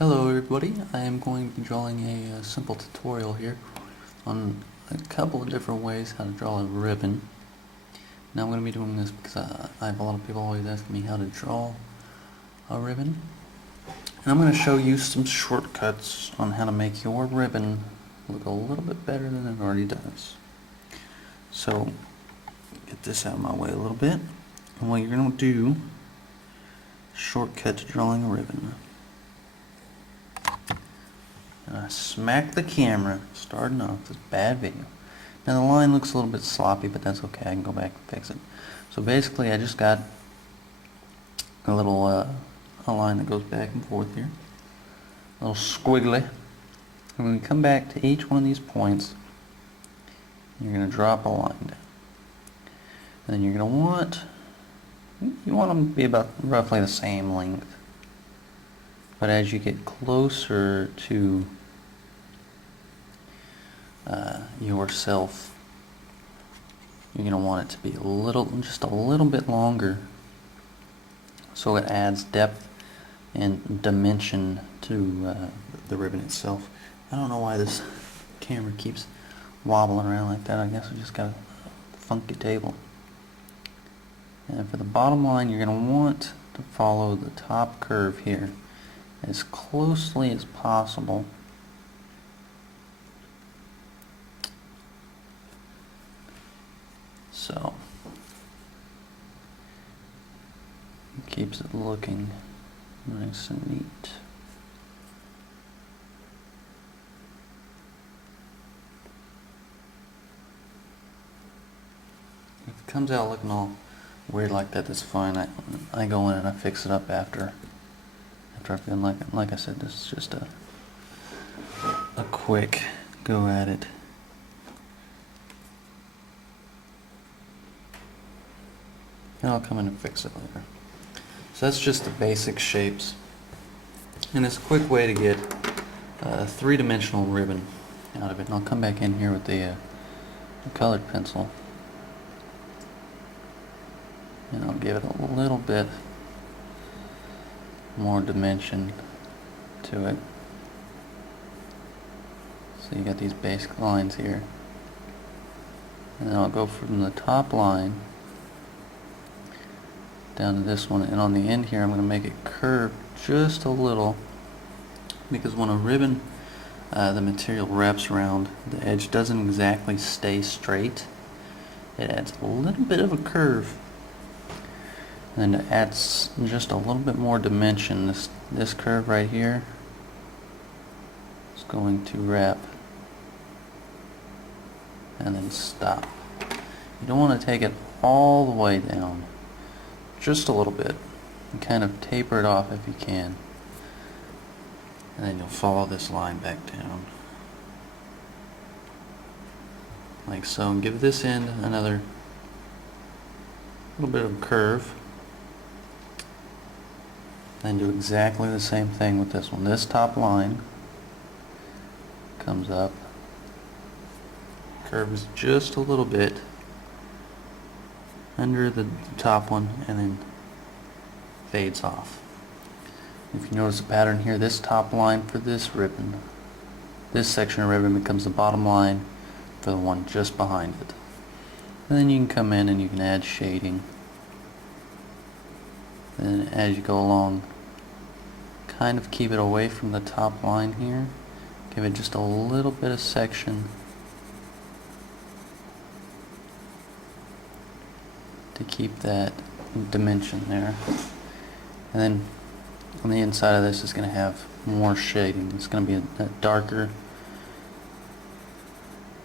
Hello everybody, I am going to be drawing a simple tutorial here on a couple of different ways how to draw a ribbon. Now I'm going to be doing this because I have a lot of people always asking me how to draw a ribbon. And I'm going to show you some shortcuts on how to make your ribbon look a little bit better than it already does. So, get this out of my way a little bit. And what you're going to do, shortcut to drawing a ribbon. And I smacked the camera starting off this bad video. Now the line looks a little bit sloppy, but that's okay. I can go back and fix it. So basically I just got a little a line that goes back and forth here. A little squiggly. And when we come back to each one of these points, you're going to drop a line down. And then you're going to want them to be about roughly the same length. But as you get closer to yourself, you're going to want it to be just a little bit longer, so it adds depth and dimension to the ribbon itself. I don't know why this camera keeps wobbling around like that. I guess I just got a funky table. And for the bottom line, you're going to want to follow the top curve here as closely as possible. So it keeps it looking nice and neat. If it comes out looking all weird like that, that's fine. I go in and I fix it up after I feel like I said, this is just a quick go at it. And I'll come in and fix it later. So that's just the basic shapes. And it's a quick way to get a three-dimensional ribbon out of it. And I'll come back in here with the colored pencil. And I'll give it a little bit more dimension to it. So you got these basic lines here. And then I'll go from the top line down to this one, and on the end here I'm going to make it curve just a little, because when a ribbon, the material wraps around the edge, doesn't exactly stay straight. It adds a little bit of a curve, and it adds just a little bit more dimension. This curve right here is going to wrap and then stop. You don't want to take it all the way down, just a little bit, and kind of taper it off if you can. And then you'll follow this line back down like so, and give this end another little bit of a curve. Then do exactly the same thing with this one. This top line comes up, curves just a little bit under the top one, and then fades off. If you notice a pattern here, this top line for this ribbon, this section of ribbon, becomes the bottom line for the one just behind it. And then you can come in and you can add shading. Then as you go along, kind of keep it away from the top line here. Give it just a little bit of section to keep that dimension there. And then on the inside of this is going to have more shading. It's going to be a darker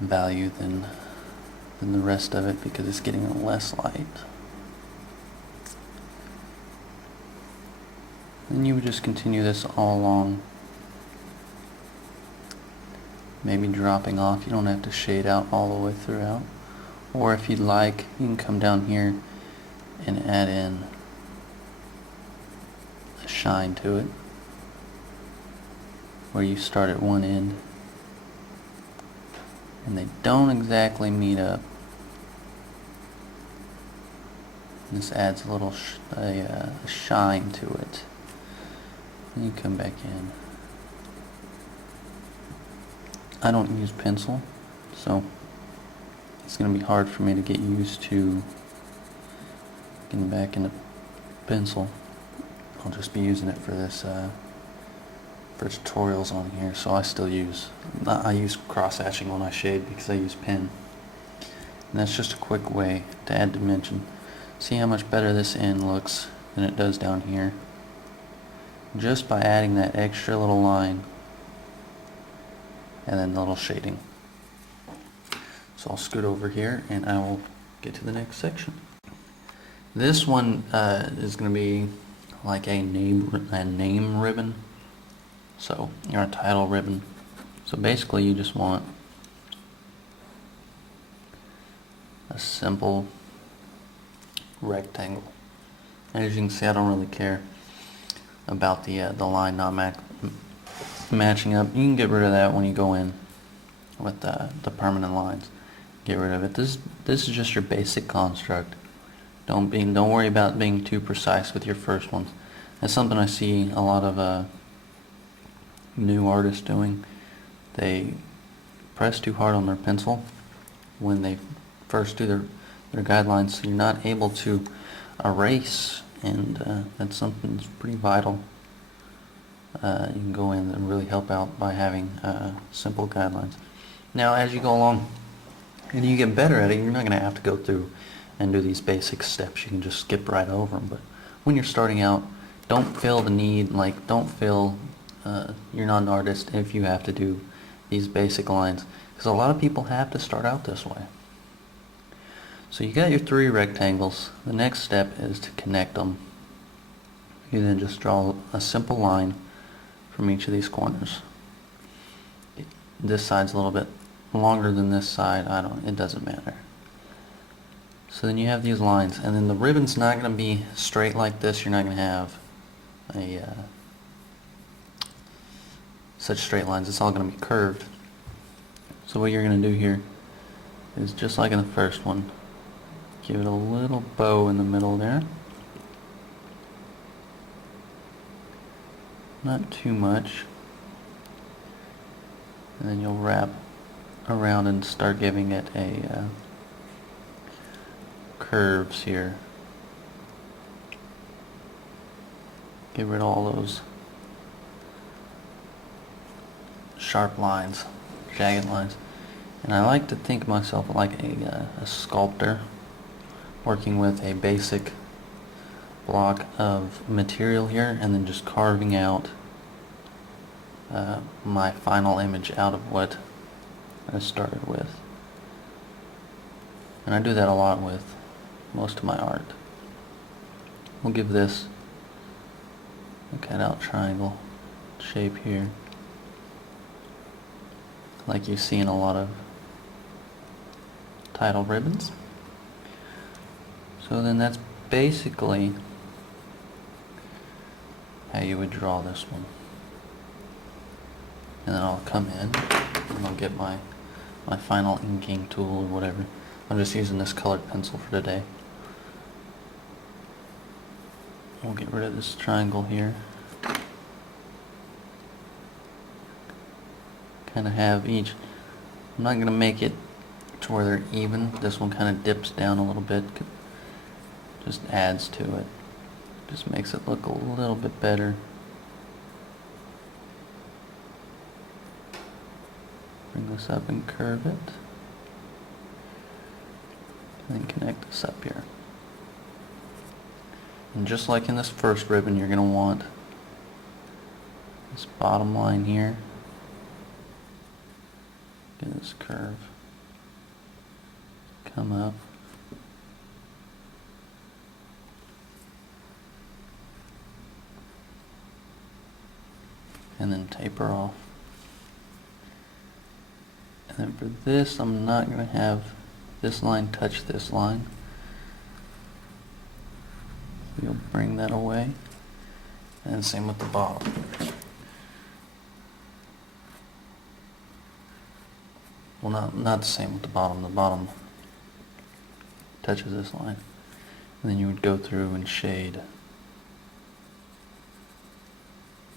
value than the rest of it, because it's getting less light. Then you would just continue this all along, maybe dropping off. You don't have to shade out all the way throughout. Or if you'd like, you can come down here and add in a shine to it, where you start at one end and they don't exactly meet up. And this adds a little shine to it. And you come back in. I don't use pencil, so it's going to be hard for me to get used to getting back into pencil. I'll just be using it for this for tutorials on here, so I use cross-hatching when I shade because I use pen. And that's just a quick way to add dimension. See how much better this end looks than it does down here, just by adding that extra little line and then the little shading. So I'll scoot over here and I will get to the next section. This one is going to be like a name ribbon, so or a title ribbon. So basically you just want a simple rectangle. As you can see, I don't really care about the line not matching up. You can get rid of that when you go in with the permanent lines. Get rid of it. This is just your basic construct. Don't worry about being too precise with your first ones. That's something I see a lot of new artists doing. They press too hard on their pencil when they first do their guidelines, so you're not able to erase, and that's something that's pretty vital. You can go in and really help out by having simple guidelines. Now as you go along and you get better at it, you're not going to have to go through and do these basic steps. You can just skip right over them. But when you're starting out, don't feel the need, don't feel you're not an artist if you have to do these basic lines, because a lot of people have to start out this way. So you got your 3 rectangles. The next step is to connect them. You then just draw a simple line from each of these corners. This side's a little bit longer than this side. It doesn't matter. So then you have these lines, and then the ribbon's not going to be straight like this. You're not going to have such straight lines. It's all going to be curved. So what you're going to do here is, just like in the first one, give it a little bow in the middle there. Not too much. And then you'll wrap around and start giving it a curves here. Get rid of all those sharp lines, jagged lines. And I like to think of myself like a sculptor working with a basic block of material here and then just carving out my final image out of what I started with. And I do that a lot with most of my art. We'll give this a cut out triangle shape here, like you see in a lot of title ribbons. So then that's basically how you would draw this one. And then I'll come in and I'll get my final inking tool or whatever. I'm just using this colored pencil for today. We'll get rid of this triangle here. Kind of have each. I'm not going to make it to where they're even. This one kind of dips down a little bit. Just adds to it. Just makes it look a little bit better. Bring this up and curve it. And then connect this up here. And just like in this first ribbon, you're going to want this bottom line here. Get this curve. Come up. And then taper off. And then for this, I'm not going to have this line touch this line. You'll bring that away. And same with the bottom. Well, not the same with the bottom. The bottom touches this line. And then you would go through and shade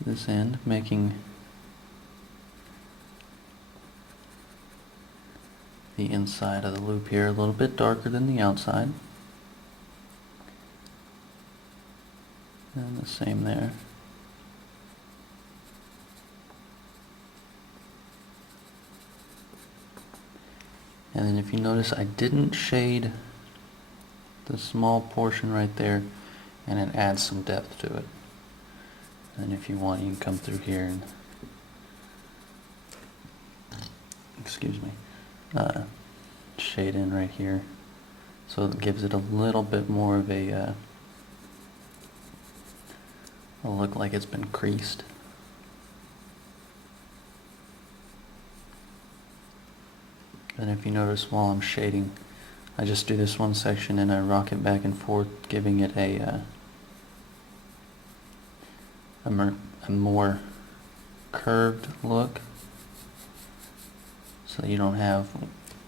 this end, making the inside of the loop here a little bit darker than the outside. And the same there. And then if you notice, I didn't shade the small portion right there, and it adds some depth to it. And if you want, you can come through here and, excuse me, shade in right here. So it gives it a little bit more of a look like it's been creased. And if you notice, while I'm shading, I just do this one section and I rock it back and forth, giving it a more curved look, so that you don't have,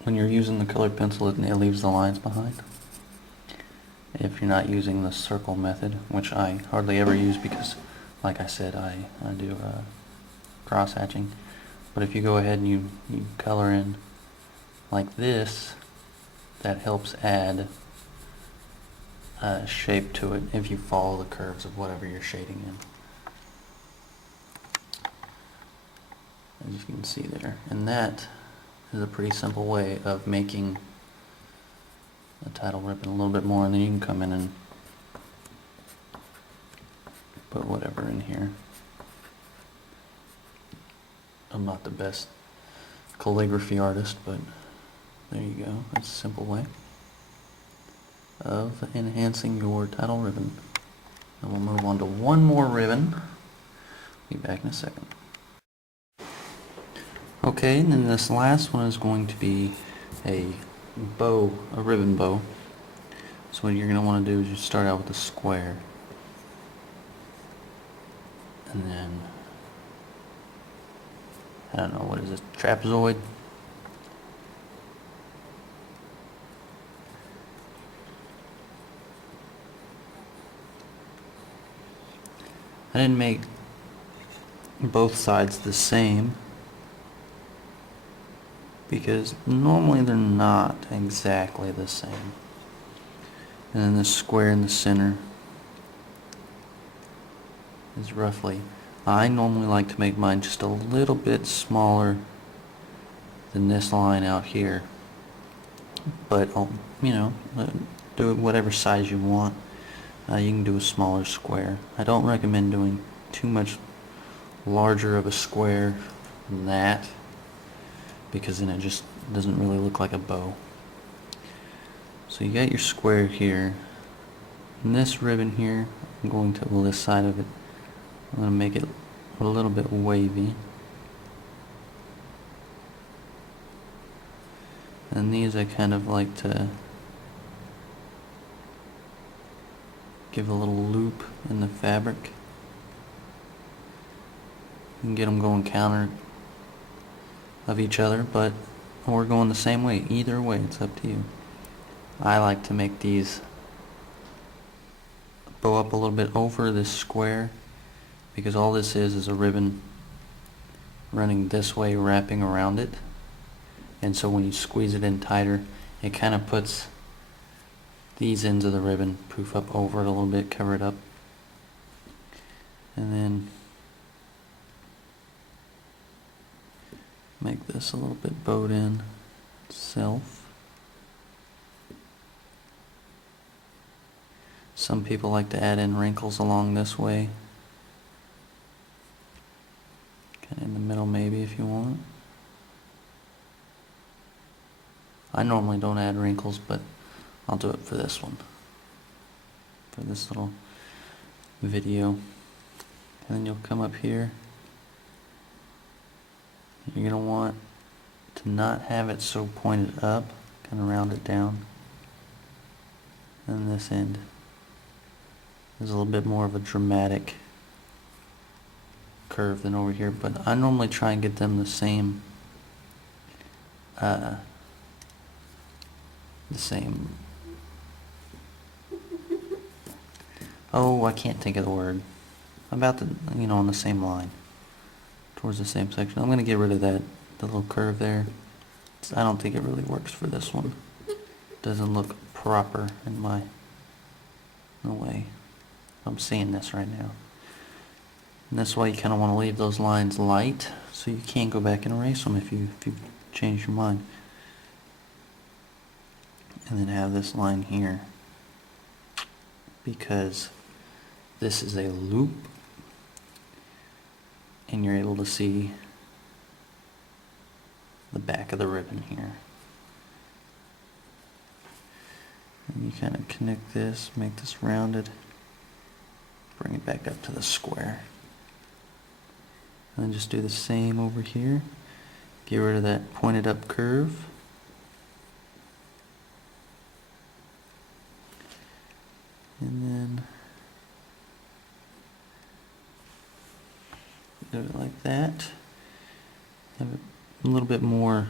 when you're using the colored pencil, it leaves the lines behind. If you're not using the circle method, which I hardly ever use because, like I said, I do cross hatching. But if you go ahead and you color in like this, that helps add shape to it if you follow the curves of whatever you're shading in. As you can see there. And that is a pretty simple way of making the title ribbon a little bit more, and then you can come in and put whatever in here. I'm not the best calligraphy artist, but there you go. That's a simple way of enhancing your title ribbon. And we'll move on to one more ribbon. Be back in a second. Okay, and then this last one is going to be a bow, a ribbon bow. So what you're going to want to do is you start out with a square. And then, I don't know, what is this, trapezoid? I didn't make both sides the same because normally they're not exactly the same. And then the square in the center is roughly, I normally like to make mine just a little bit smaller than this line out here, but you know, do it whatever size you want. You can do a smaller square. I don't recommend doing too much larger of a square than that, because then it just doesn't really look like a bow. So you got your square here, and this ribbon here, I'm going to, well, this side of it, I'm going to make it a little bit wavy. And these I kind of like to give a little loop in the fabric. You can get them going counter of each other, but or going the same way. Either way, it's up to you. I like to make these bow up a little bit over this square, because all this is a ribbon running this way, wrapping around it. And so when you squeeze it in tighter, it kind of puts these ends of the ribbon, poof up over it a little bit, cover it up. And then make this a little bit bowed in itself. Some people like to add in wrinkles along this way. Kind of in the middle maybe if you want. I normally don't add wrinkles, but I'll do it for this one. For this little video. And then you'll come up here. You're going to want to not have it so pointed up, kind of round it down. And this end is a little bit more of a dramatic curve than over here, but I normally try and get them the same oh, I can't think of the word, about the, you know, on the same line, towards the same section. I'm going to get rid of that, the little curve there. I don't think it really works for this one. Doesn't look proper in the way I'm seeing this right now. And that's why you kind of want to leave those lines light, so you can't go back and erase them if you change your mind. And then have this line here, because this is a loop, and you're able to see the back of the ribbon here. And you kind of connect this, make this rounded, bring it back up to the square. And then just do the same over here. Get rid of that pointed up curve. And then do it like that. Have it a little bit more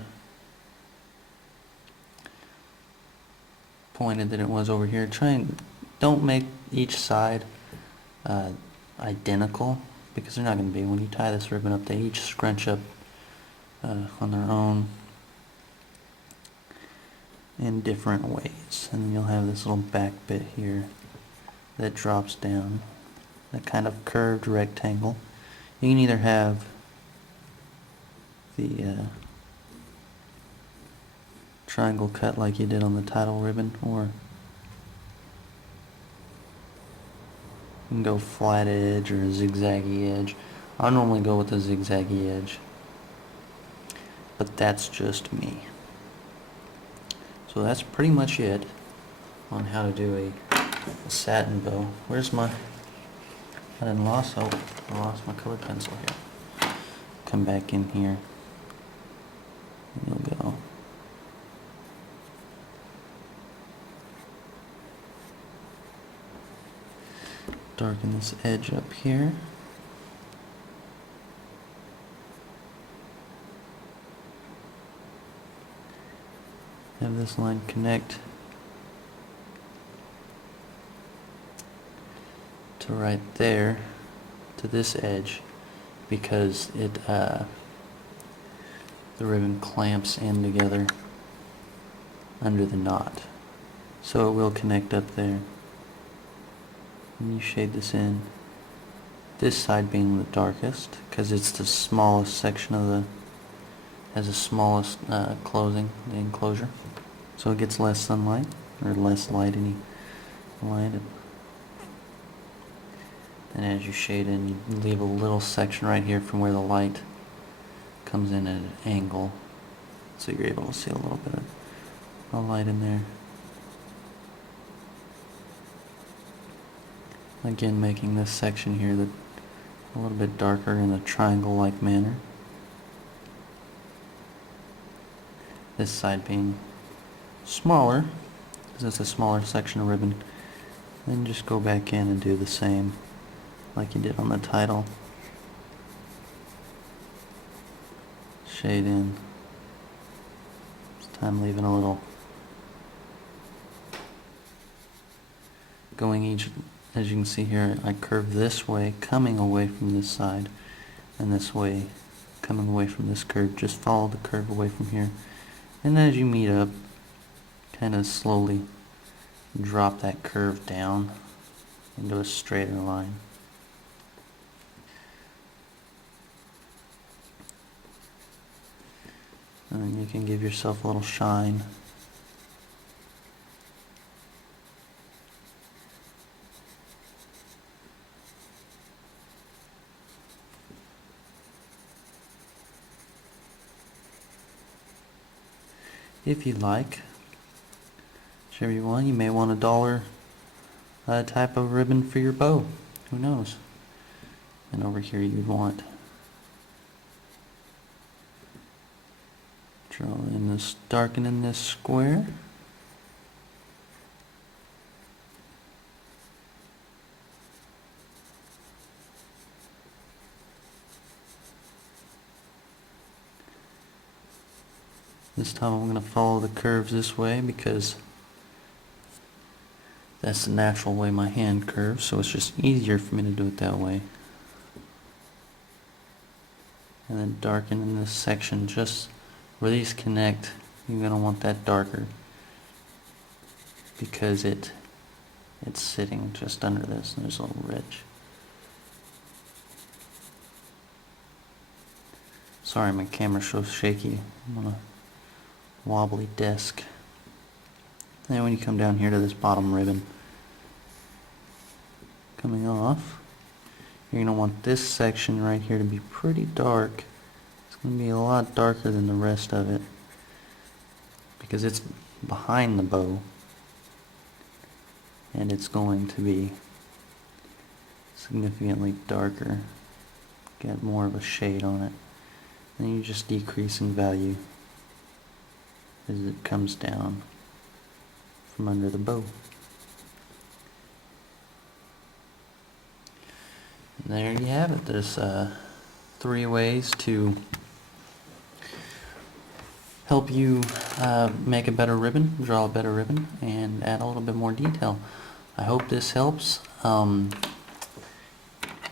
pointed than it was over here. Don't make each side identical, because they're not going to be. When you tie this ribbon up, they each scrunch up on their own in different ways. And then you'll have this little back bit here that drops down, that kind of curved rectangle. You can either have the triangle cut like you did on the title ribbon, or you can go flat edge or a zigzaggy edge. I normally go with a zigzaggy edge, but that's just me. So that's pretty much it on how to do a satin bow. Where's my, I lost my colored pencil here. Come back in here, and you'll go. Darken this edge up here. Have this line connect to right there, to this edge, because it the ribbon clamps in together under the knot, so it will connect up there. And you shade this in, this side being the darkest because it's the smallest section of has the smallest closing, the enclosure, so it gets less sunlight, or less light, any light. And as you shade in, you leave a little section right here from where the light comes in at an angle, so you're able to see a little bit of light in there. Again, making this section here a little bit darker in a triangle-like manner. This side being smaller, because it's a smaller section of ribbon. Then just go back in and do the same like you did on the title. Shade in. This time leaving a little, going each, as you can see here, I curve this way, coming away from this side, and this way, coming away from this curve. Just follow the curve away from here. And as you meet up, kind of slowly drop that curve down into a straighter line. And then you can give yourself a little shine. If you'd like, whichever you want, you may want a dollar type of ribbon for your bow. Who knows? And over here you'd want, draw in this, darken in this square. This time I'm going to follow the curves this way because that's the natural way my hand curves, so it's just easier for me to do it that way. And then darken in this section just where these connect You're going to want that darker because it's sitting just under this and there's a little ridge. Sorry, my camera's so shaky. I'm on a wobbly desk. And when you come down here to this bottom ribbon coming off, you're going to want this section right here to be pretty dark. It's going to be a lot darker than the rest of it because it's behind the bow, and it's going to be significantly darker, get more of a shade on it. Then you just decrease in value as it comes down from under the bow. And there you have it. There's 3 ways to help you make a better ribbon, draw a better ribbon, and add a little bit more detail. I hope this helps.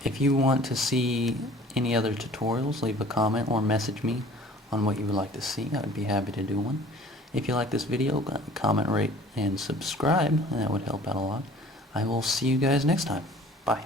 If you want to see any other tutorials, leave a comment or message me on what you would like to see. I'd be happy to do one. If you like this video, comment, rate, and subscribe. That would help out a lot. I will see you guys next time. Bye.